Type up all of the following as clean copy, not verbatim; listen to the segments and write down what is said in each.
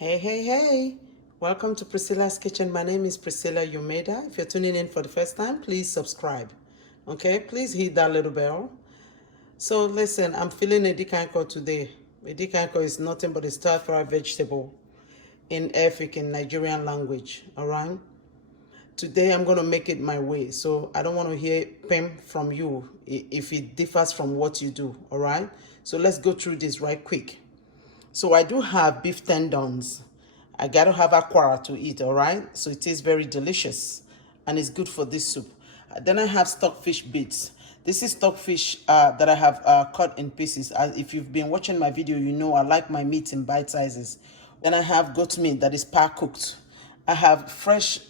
Hey. Welcome to Priscilla's Kitchen. My name is Priscilla Yumeda. If you're tuning in for the first time, please subscribe. Okay, please hit that little bell. So listen, I'm feeling Edikang Ikong today. Edikang Ikong is nothing but a stir-fry vegetable in Efik in Nigerian language, all right? Today I'm going to make it my way, so I don't want to hear pim from you if it differs from what you do, all right? So let's go through this right quick. So I do have beef tendons. I gotta have aquara to eat, all right? So it is very delicious and it's good for this soup. Then I have stockfish bits. This is stockfish that I have cut in pieces. If you've been watching my video, you know I like my meat in bite sizes. Then I have goat meat that is par cooked. I have fresh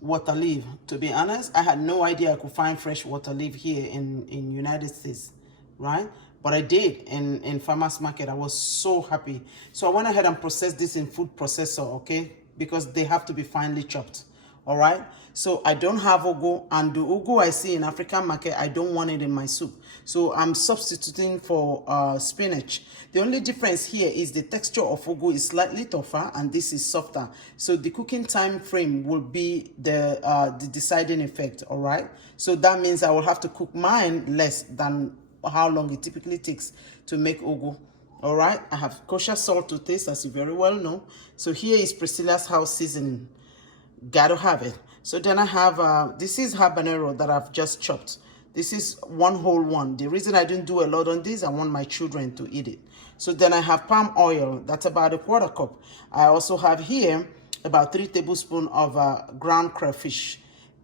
water leaf. To be honest, I had no idea I could find fresh water leaf here in United States, right? But I did in farmers market. I was so happy. So I went ahead and processed this in food processor, okay? Because they have to be finely chopped, all right? So I don't have ugu, and the ugu I see in African market, I don't want it in my soup. So I'm substituting for spinach. The only difference here is the texture of ugu is slightly tougher and this is softer. So the cooking time frame will be the deciding effect, all right? So that means I will have to cook mine less than how long it typically takes to make ugu. All right, I have kosher salt to taste, as you very well know. So here is Priscilla's house seasoning. Gotta have it. So then I have this is habanero that I've just chopped. This is one whole one. The reason I didn't do a lot on this, I want my children to eat it. So then I have palm oil. That's about a quarter cup. I also have here about 3 tablespoons of ground crayfish.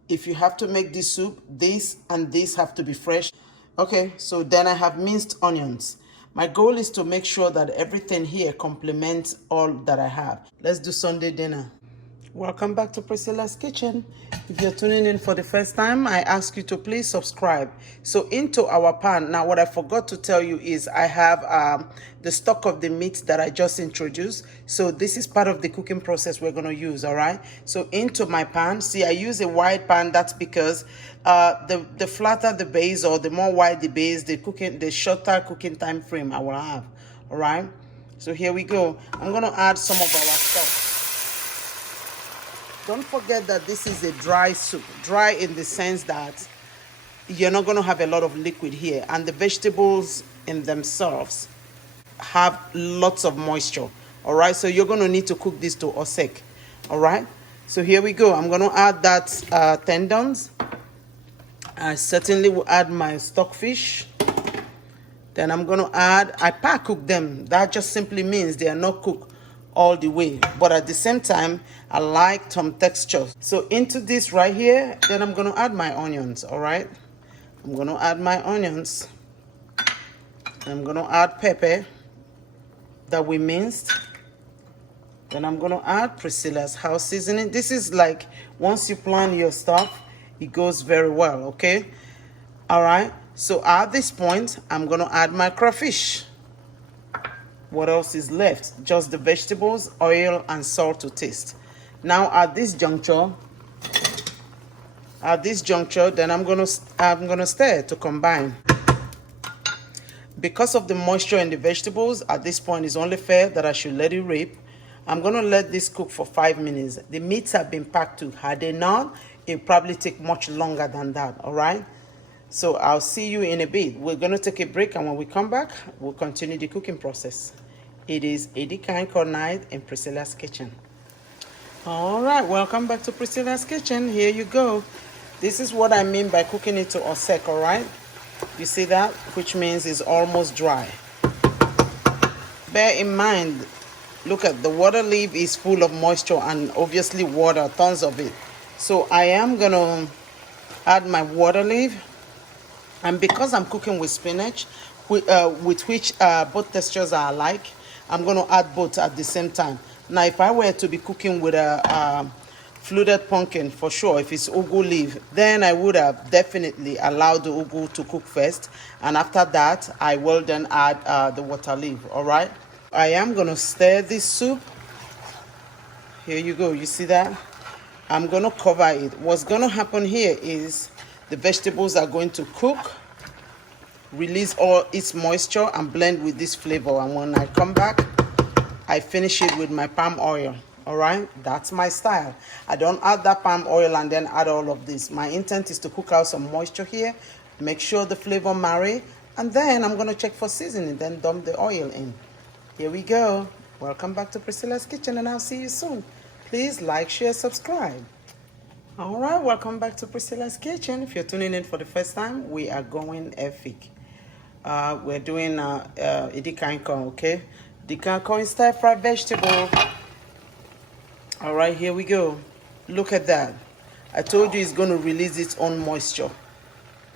If you have to make this soup, this and this have to be fresh. Okay, so then I have minced onions. My goal is to make sure that everything here complements all that I have. Let's do Sunday dinner. Welcome back to Priscilla's Kitchen. If you're tuning in for the first time, I ask you to please subscribe. So into our pan, now what I forgot to tell you is I have the stock of the meat that I just introduced. So this is part of the cooking process we're going to use, all right? So into my pan, see I use a wide pan. That's because the flatter the base or the more wide the base, the shorter cooking time frame I will have, all right? So here we go. I'm going to add some of our stock. Don't forget that this is a dry soup. Dry in the sense that you're not going to have a lot of liquid here. And the vegetables in themselves have lots of moisture. All right, so you're going to need to cook this to osek. All right, so here we go. I'm going to add that tendons. I certainly will add my stockfish. Then I'm going to add, I par cook them. That just simply means they are not cooked all the way, but at the same time I like some texture. So into this right here, then I'm going to add my onions. All right, I'm going to add my onions. I'm going to add pepper that we minced. Then I'm going to add Priscilla's house seasoning. This is like once you plan your stuff, it goes very well. Okay, all right, so at this point I'm going to add my crayfish. What else is left? Just the vegetables, oil, and salt to taste. Now at this juncture, then I'm gonna stir to combine. Because of the moisture in the vegetables, at this point it's only fair that I should let it rip. I'm gonna let this cook for 5 minutes. The meats have been packed too. Had they not, it probably take much longer than that. All right. So I'll see you in a bit. We're gonna take a break, and when we come back, we'll continue the cooking process. It is Edikang Ikong night in Priscilla's Kitchen. All right, welcome back to Priscilla's Kitchen. Here you go. This is what I mean by cooking it to osek, all right? You see that? Which means it's almost dry. Bear in mind, look at the water leaf is full of moisture and obviously water, tons of it. So I am gonna add my water leaf. And because I'm cooking with spinach, with which both textures are alike, I'm going to add both at the same time. Now, if I were to be cooking with a fluted pumpkin, for sure, if it's ugu leaf, then I would have definitely allowed the ugu to cook first. And after that, I will then add the water leaf, all right? I am going to stir this soup. Here you go. You see that? I'm going to cover it. What's going to happen here is the vegetables are going to cook, release all its moisture and blend with this flavor. And when I come back, I finish it with my palm oil. All right, that's my style. I don't add that palm oil and then add all of this. My intent is to cook out some moisture here, make sure the flavor marry, and then I'm going to check for seasoning, then dump the oil in. Here we go. Welcome back to Priscilla's Kitchen, and I'll see you soon. Please like, share, subscribe. All right, welcome back to Priscilla's Kitchen. If you're tuning in for the first time, we are going Efik. We're doing Edikang Ikong, okay? Edikang Ikong is stir-fried vegetable. All right, here we go. Look at that. I told you it's going to release its own moisture,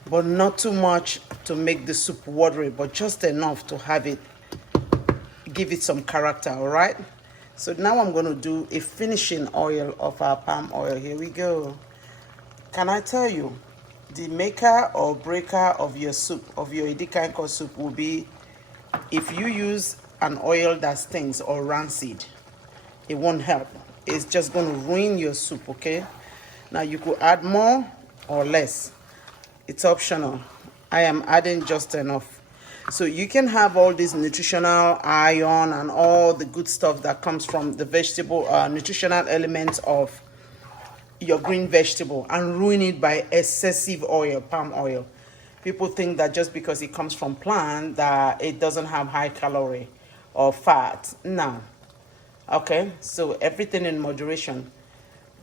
but not too much to make the soup watery, but just enough to have it, give it some character. All right, so now I'm going to do a finishing oil of our palm oil. Here we go. Can I tell you, the maker or breaker of your soup, of your Edikang Ikong soup, will be if you use an oil that stinks or rancid. It won't help. It's just going to ruin your soup, okay? Now you could add more or less. It's optional. I am adding just enough. So you can have all this nutritional iron and all the good stuff that comes from the vegetable, nutritional elements of your green vegetable, and ruin it by excessive oil, palm oil. People think that just because it comes from plant that it doesn't have high calorie or fat. No. Okay, so everything in moderation.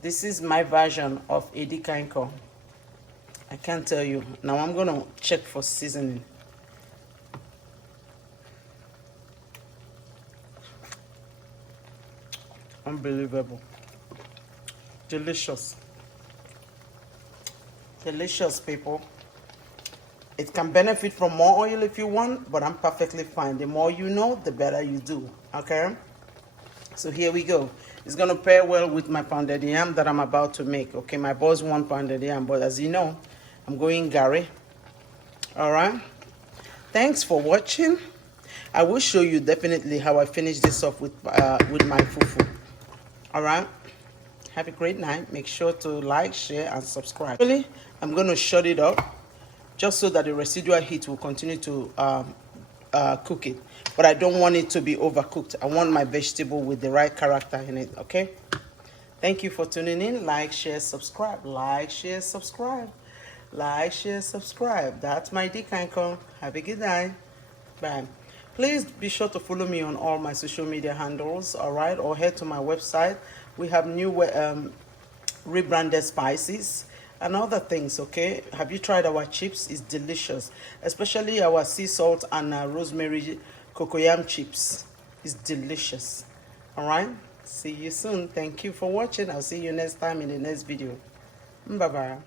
This is my version of Edikang Ikong. I can't tell you. Now I'm going to check for seasoning. Unbelievable. Delicious. Delicious, people. It can benefit from more oil if you want, but I'm perfectly fine. The more you know, the better you do. Okay? So here we go. It's going to pair well with my pounded yam that I'm about to make. Okay, my boss want pounded yam, but as you know, I'm going Gary. All right. Thanks for watching. I will show you definitely how I finish this off with my fufu. All right. Have a great night. Make sure to like, share, and subscribe. Really, I'm going to shut it up just so that the residual heat will continue to cook it. But I don't want it to be overcooked. I want my vegetable with the right character in it, okay? Thank you for tuning in. Like, share, subscribe. Like, share, subscribe. Like, share, subscribe. That's my Edikang Ikong. Have a good night. Bye. Please be sure to follow me on all my social media handles, all right? Or head to my website. We have new rebranded spices and other things, okay? Have you tried our chips? It's delicious, especially our sea salt and rosemary cocoyam chips. It's delicious. All right, see you soon. Thank you for watching. I'll see you next time in the next video. Bye bye.